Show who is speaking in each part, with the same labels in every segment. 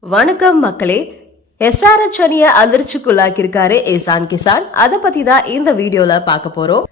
Speaker 1: வணக்கம் மக்களே. எஸ்ஆர்எச் அணிய அதிர்ச்சிக்குள்ளாக்கியிருக்காரு ஏசான் கிசான். அதை பத்தி தான் இந்த வீடியோல பார்க்க போறோம்.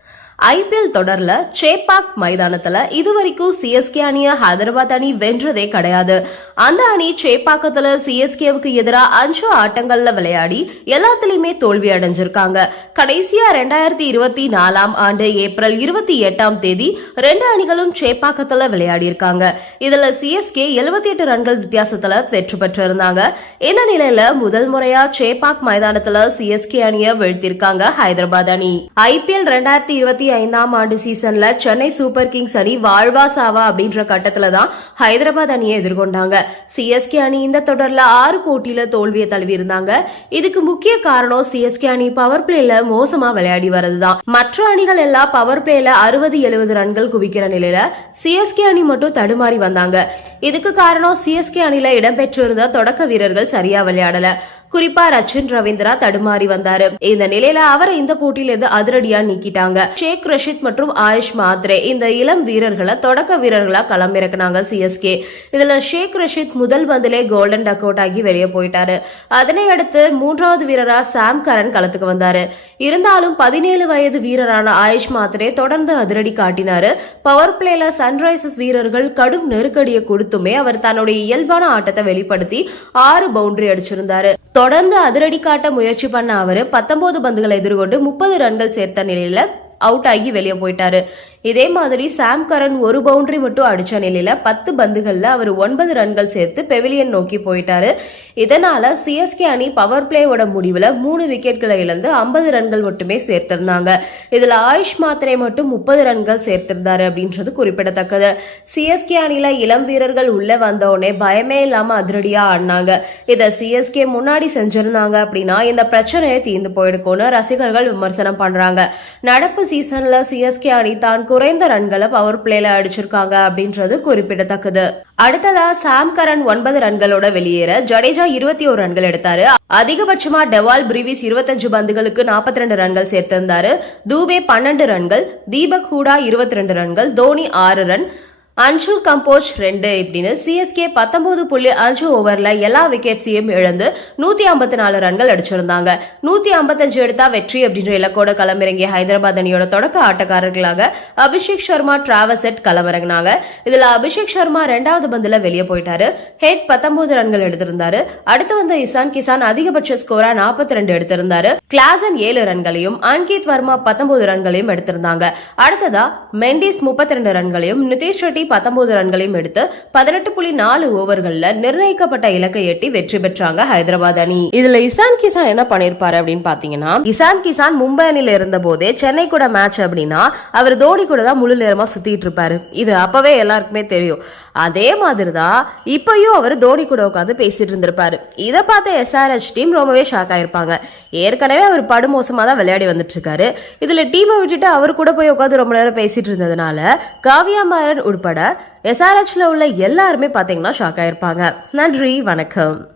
Speaker 1: ஐபிஎல் தொடர்ல சேப்பாக் மைதானத்துல இதுவரைக்கும் சிஎஸ்கே அணிய ஹைதராபாத் அணி வென்றதே கிடையாது. அந்த அணி சேப்பாக்கத்துல சிஎஸ்கேவுக்கு எதிராக அஞ்சு ஆட்டங்கள்ல விளையாடி எல்லாத்துலயுமே தோல்வி அடைஞ்சிருக்காங்க. கடைசியா ரெண்டாயிரத்தி இருபத்தி நாலாம் ஆண்டு ஏப்ரல் இருபத்தி எட்டாம் தேதி ரெண்டு அணிகளும் சேப்பாக்கத்துல விளையாடி இருக்காங்க. இதுல சிஎஸ்கே எழுபத்தி எட்டு ரன்கள் வித்தியாசத்துல வெற்றி பெற்றிருந்தாங்க. இந்த நிலையில முதல் முறையா சேப்பாக் மைதானத்துல சிஎஸ்கே அணிய வீழ்த்திருக்காங்க ஹைதராபாத் அணி. ஐபிஎல் ரெண்டாயிரத்தி இருபத்தி ஐந்தாம் ஆண்டு சீசன்ல சென்னை சூப்பர் கிங்ஸ் அணி வாழ்வா சாவா அப்படின்ற கட்டத்துல தான் ஹைதராபாத் அணியை எதிர்கொண்டாங்க. சிஎஸ்கே அணி இந்த தொடர்ல ஆறு போட்டியில தோல்வியை தழுவி இருந்தாங்க. இதுக்கு முக்கிய காரணம் சிஎஸ்கே அணி பவர் பிளேல மோசமா விளையாடி வரதுதான் மற்ற அணிகள் எல்லாம் பவர் பிளேல அறுபது எழுபது ரன்கள் குவிக்கிற நிலையில சிஎஸ்கே அணி மட்டும் தடுமாறி வந்தாங்க. இதுக்கு காரணம் சிஎஸ்கே அணில இடம்பெற்றிருந்த தொடக்க வீரர்கள் சரியா விளையாடல. குறிப்பா ரச்சின் ரவீந்திரா தடுமாறி வந்தாரு. இந்த நிலையில அவரை இந்த போட்டியில இருந்து அதிரடியா நீக்கிட்டாங்க. ஷேக் ரஷித் மற்றும் ஆயுஷ் மாத்ரே இந்த இளம் வீரர்களை தொடக்க வீரர்களா களமிறக்குனாங்க சிஎஸ்கே இதுல ஷேக் ரஷித் முதல் பந்திலே கோல்டன் டக் அவுட் ஆகி வெளியே போயிட்டாரு. அதனை அடுத்து மூன்றாவது வீரரா சாம் கரன் களத்துக்கு வந்தாரு. இருந்தாலும் பதினேழு வயது வீரரான ஆயுஷ் மாத்ரே தொடர்ந்து அதிரடி காட்டினாரு. பவர் பிளேல சன்ரைசர்ஸ் வீரர்கள் கடும் நெருக்கடியை கொடுத்துமே அவர் தன்னுடைய இயல்பான ஆட்டத்தை வெளிப்படுத்தி ஆறு பவுண்டரி அடிச்சிருந்தாரு. தொடர்ந்து அதிரடி காட்ட முயற்சி பண்ண அவர் பத்தொன்பது பந்துகளை எதிர்கொண்டு முப்பது ரன்கள் சேர்த்த நிலையில அவுட் ஆகி வெளியே போயிட்டாரு. இதே மாதிரி சாம் கரன் ஒரு பவுண்டரி மட்டும் அடிச்ச நிலையில பத்து பந்துகள்ல அவர் ஒன்பது ரன்கள் சேர்த்து பெவிலியன் நோக்கி போயிட்டாரு. இதனால சிஎஸ்கே அணி பவர் பிளேயோட முடிவுல மூணு விக்கெட்களை இழந்து ஐம்பது ரன்கள் மட்டுமே சேர்த்திருந்தாங்க. இதுல ஆயுஷ் மாத்திரை மட்டும் முப்பது ரன்கள் சேர்த்திருந்தாரு அப்படின்றது குறிப்பிடத்தக்கது. சிஎஸ்கே அணியில இளம் வீரர்கள் உள்ள வந்தவுடனே பயமே இல்லாம அதிரடியா ஆடினாங்க. இதை சிஎஸ்கே முன்னாடி செஞ்சிருந்தாங்க அப்படின்னா இந்த பிரச்சனையை தீர்ந்து போயிருக்கும்னு ரசிகர்கள் விமர்சனம் பண்றாங்க. நடப்பு சீசன்ல சிஎஸ்கே அணி தான் குறைந்த ரன்களை பவர் பிளேல அடிச்சிருக்காங்க அப்படின்றது குறிப்பிடத்தக்கது. அடுத்ததா சாம் கரன் ஒன்பது ரன்களோட வெளியேற ஜடேஜா இருபத்தி ஒரு ரன்கள் எடுத்தாரு. அதிகபட்சமா டெவால் பிரிவிஸ் இருபத்தஞ்சு பந்துகளுக்கு நாற்பத்தி ரெண்டு ரன்கள் சேர்த்திருந்தாரு. தூபே பன்னெண்டு ரன்கள் தீபக் ஹூடா இருபத்தி ரெண்டு ரன்கள் தோனி ஆறு ரன் அன்ஷு கம்போஜ் ரெண்டு இப்படின்னு சிஎஸ்கே பத்தொன்பது புள்ளி அஞ்சு ஓவரில் எல்லா விக்கெட்ஸையும் இழந்து நூத்தி ஐம்பத்தி நாலு ரன்கள் அடிச்சிருந்தாங்க. நூத்தி ஐம்பத்தஞ்சு எடுத்தா வெற்றி அப்படின்ற இலக்கோட களமிறங்கிய ஹைதராபாத் அணியோட தொடக்க ஆட்டக்காரர்களாக அபிஷேக் சர்மா டிராவசெட் களமிறங்கினாங்க. இதுல அபிஷேக் சர்மா ரெண்டாவது பந்துல வெளியே போயிட்டாரு. ஹெட் பத்தொன்பது ரன்கள் எடுத்திருந்தாரு. அடுத்து வந்த இசான் கிசான் அதிகபட்ச ஸ்கோரா நாற்பத்தி ரெண்டு எடுத்திருந்தாரு. கிளாசன் ஏழு ரன்களையும் அன்கித் வர்மா பத்தொன்பது ரன்களையும் எடுத்திருந்தாங்க. அடுத்ததா மெண்டிஸ் முப்பத்தி ரெண்டு ரன்களையும் நிதிஷ் ரெட்டி பத்தொன்பது ரன்களையும் எடுத்து பதினெட்டு புள்ளி நாலு ஓவர்கள்ல நிர்ணயிக்கப்பட்ட இலக்கை எட்டி வெற்றி பெற்றாங்க ஹைதராபாத் அணி. இதுல இசான் கிசான் என்ன பண்ணிருப்பாரு அப்படின்னு பாத்தீங்கன்னா இசான் கிசான் மும்பை அணில இருந்த போதே சென்னை கூட மேட்ச் அப்படின்னா அவர் தோனி கூட தான் முழு நேரமா சுத்திட்டு இருப்பாரு. இது அப்பவே எல்லாருக்குமே தெரியும். அதே மாதிரி தான் இப்பயும் அவர் தோனி கூட உட்காந்து பேசிட்டு இருந்திருப்பாரு. இதை பார்த்த எஸ்ஆர்ஹெச் டீம் ரொம்பவே ஷாக் ஆயிருப்பாங்க. ஏற்கனவே அவர் படுமோசமா தான் விளையாடி வந்துட்டு இருக்காரு இதுல டீமை விட்டுட்டு அவர் கூட போய் உட்காந்து ரொம்ப நேரம் பேசிட்டு இருந்ததுனால காவியா மாறன் உட்பட எஸ்ஆர்எச்ல உள்ள எல்லாருமே பாத்தீங்கன்னா ஷாக் ஆயிருப்பாங்க. நன்றி வணக்கம்.